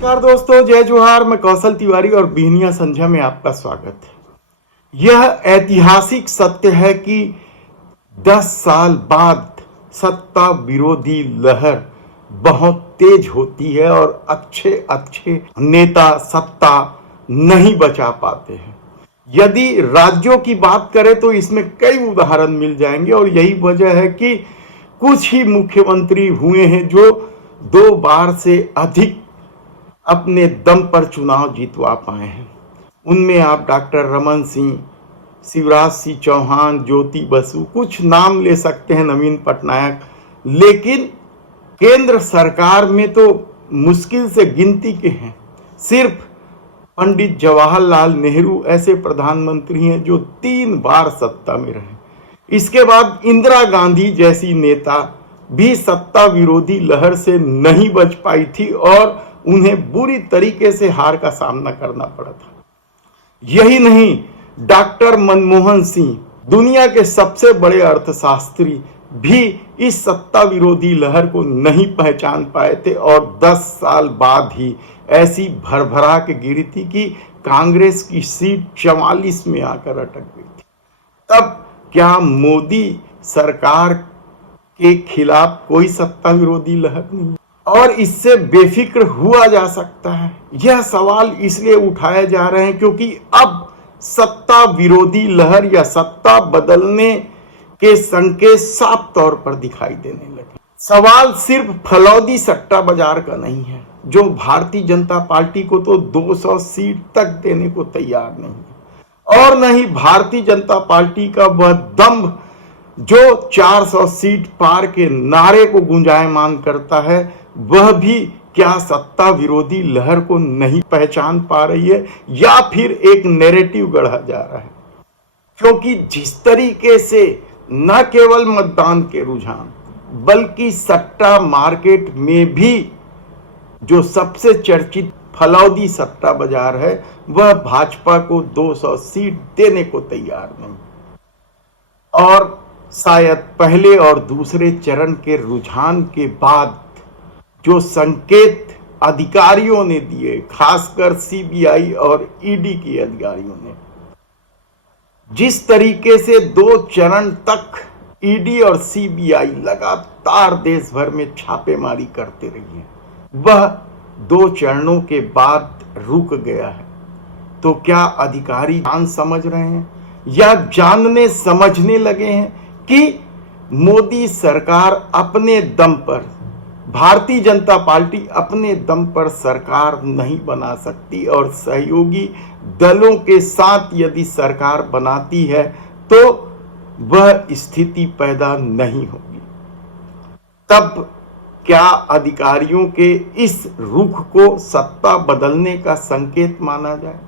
नमस्कार दोस्तों, जय जोहार। मैं कौशल तिवारी और बिहनिया संध्या में आपका स्वागत है। यह ऐतिहासिक सत्य है कि 10 साल बाद सत्ता विरोधी लहर बहुत तेज होती है और अच्छे अच्छे नेता सत्ता नहीं बचा पाते हैं। यदि राज्यों की बात करें तो इसमें कई उदाहरण मिल जाएंगे और यही वजह है कि कुछ ही मुख्यमंत्री हुए हैं जो 2 बार से अधिक अपने दम पर चुनाव जीतवा पाए हैं। उनमें आप डॉक्टर रमन सिंह, शिवराज सिंह चौहान, ज्योति बसु, कुछ नाम ले सकते हैं, नवीन पटनायक। लेकिन केंद्र सरकार में तो मुश्किल से गिनती के हैं। सिर्फ पंडित जवाहरलाल नेहरू ऐसे प्रधानमंत्री हैं जो 3 बार सत्ता में रहे। इसके बाद इंदिरा गांधी जैसी नेता भी सत्ता विरोधी लहर से नहीं बच पाई थी और उन्हें बुरी तरीके से हार का सामना करना पड़ा था। यही नहीं, डॉक्टर मनमोहन सिंह, दुनिया के सबसे बड़े अर्थशास्त्री, भी इस सत्ता विरोधी लहर को नहीं पहचान पाए थे और 10 साल बाद ही ऐसी भरभरा के गिरी थी कि कांग्रेस की सीट 44 में आकर अटक गई थी। तब क्या मोदी सरकार के खिलाफ कोई सत्ता विरोधी लहर नहीं और इससे बेफिक्र हुआ जा सकता है? यह सवाल इसलिए उठाए जा रहे हैं क्योंकि अब सत्ता विरोधी लहर या सत्ता बदलने के संकेत साफ तौर पर दिखाई देने लगे। सवाल सिर्फ फलौदी सट्टा बाजार का नहीं है, जो भारतीय जनता पार्टी को तो 200 सीट तक देने को तैयार नहीं है, और न ही भारतीय जनता पार्टी का वह दम्भ जो 400 सीट पार के नारे को गुंजायमान करता है, वह भी क्या सत्ता विरोधी लहर को नहीं पहचान पा रही है या फिर एक नैरेटिव गढ़ा जा रहा है? क्योंकि जिस तरीके से न केवल मतदान के रुझान बल्कि सट्टा मार्केट में भी जो सबसे चर्चित फलौदी सट्टा बाजार है, वह भाजपा को 200 सीट देने को तैयार नहीं। और शायद पहले और दूसरे चरण के रुझान के बाद जो संकेत अधिकारियों ने दिए, खासकर सीबीआई और ईडी के अधिकारियों ने, जिस तरीके से 2 चरण तक ईडी और सीबीआई लगातार देश भर में छापेमारी करते रही है, वह 2 चरणों के बाद रुक गया है। तो क्या अधिकारी जान समझ रहे हैं या जानने समझने लगे हैं कि मोदी सरकार अपने दम पर, भारतीय जनता पार्टी अपने दम पर सरकार नहीं बना सकती और सहयोगी दलों के साथ यदि सरकार बनाती है तो वह स्थिति पैदा नहीं होगी? तब क्या अधिकारियों के इस रुख को सत्ता बदलने का संकेत माना जाए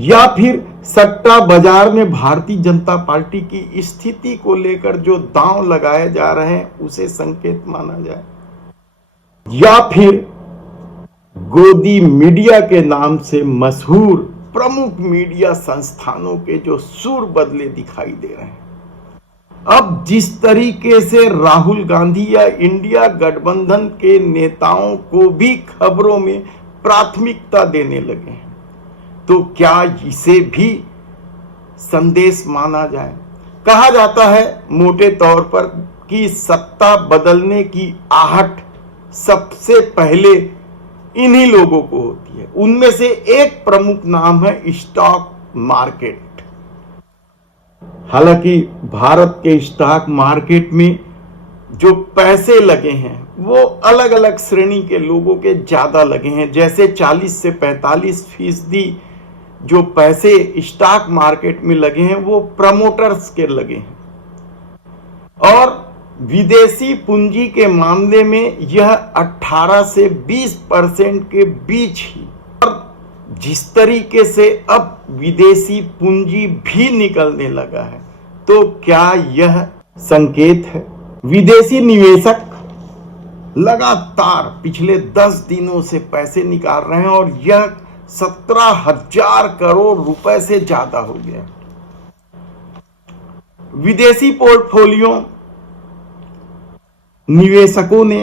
या फिर सट्टा बाजार में भारतीय जनता पार्टी की स्थिति को लेकर जो दांव लगाए जा रहे हैं उसे संकेत माना जाए, या फिर गोदी मीडिया के नाम से मशहूर प्रमुख मीडिया संस्थानों के जो सुर बदले दिखाई दे रहे हैं? अब जिस तरीके से राहुल गांधी या इंडिया गठबंधन के नेताओं को भी खबरों में प्राथमिकता देने लगे हैं, तो क्या इसे भी संदेश माना जाए? कहा जाता है मोटे तौर पर कि सत्ता बदलने की आहट सबसे पहले इन्हीं लोगों को होती है। उनमें से एक प्रमुख नाम है स्टॉक मार्केट। हालांकि भारत के स्टॉक मार्केट में जो पैसे लगे हैं वो अलग अलग श्रेणी के लोगों के ज्यादा लगे हैं। जैसे 40 से 45% जो पैसे स्टॉक मार्केट में लगे हैं वो प्रमोटर्स के लगे हैं, और विदेशी पूंजी के मामले में यह 18 से 20% के बीच ही। और जिस तरीके से अब विदेशी पूंजी भी निकलने लगा है, तो क्या यह संकेत है? विदेशी निवेशक लगातार पिछले 10 दिनों से पैसे निकाल रहे हैं और यह 17,000 करोड़ रुपए से ज्यादा हो गया। विदेशी पोर्टफोलियो निवेशकों ने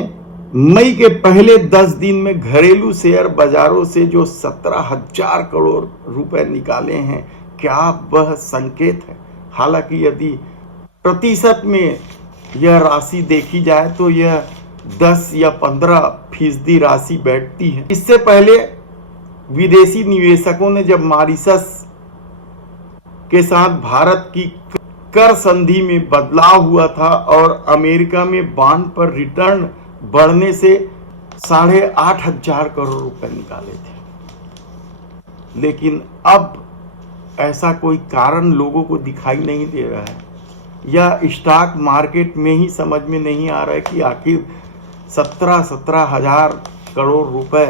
मई के पहले 10 दिन में घरेलू शेयर बाजारों से जो 17,000 करोड़ रुपए निकाले हैं, क्या वह संकेत है? हालांकि यदि प्रतिशत में यह राशि देखी जाए तो यह 10 या 15% राशि बैठती है। इससे पहले विदेशी निवेशकों ने जब मॉरिशस के साथ भारत की कर संधि में बदलाव हुआ था और अमेरिका में बॉन्ड पर रिटर्न बढ़ने से 8,500 करोड़ रुपए निकाले थे, लेकिन अब ऐसा कोई कारण लोगों को दिखाई नहीं दे रहा है। या स्टॉक मार्केट में ही समझ में नहीं आ रहा है कि आखिर 17,000 करोड़ रुपए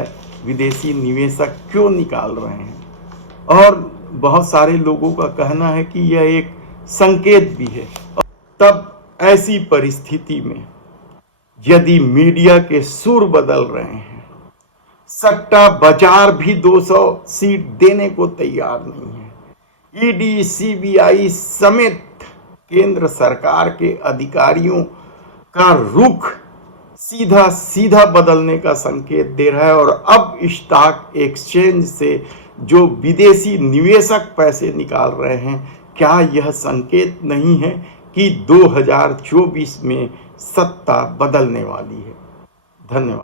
विदेशी निवेशक क्यों निकाल रहे हैं। और बहुत सारे लोगों का कहना है कि यह एक संकेत भी है। तब ऐसी परिस्थिति में यदि मीडिया के सुर बदल रहे हैं, सट्टा बाजार भी 200 सीट देने को तैयार नहीं है, ईडी, सीबीआई समेत केंद्र सरकार के अधिकारियों का रुख सीधा सीधा बदलने का संकेत दे रहा है, और अब स्टॉक एक्सचेंज से जो विदेशी निवेशक पैसे निकाल रहे हैं, क्या यह संकेत नहीं है कि 2024 में सत्ता बदलने वाली है? धन्यवाद।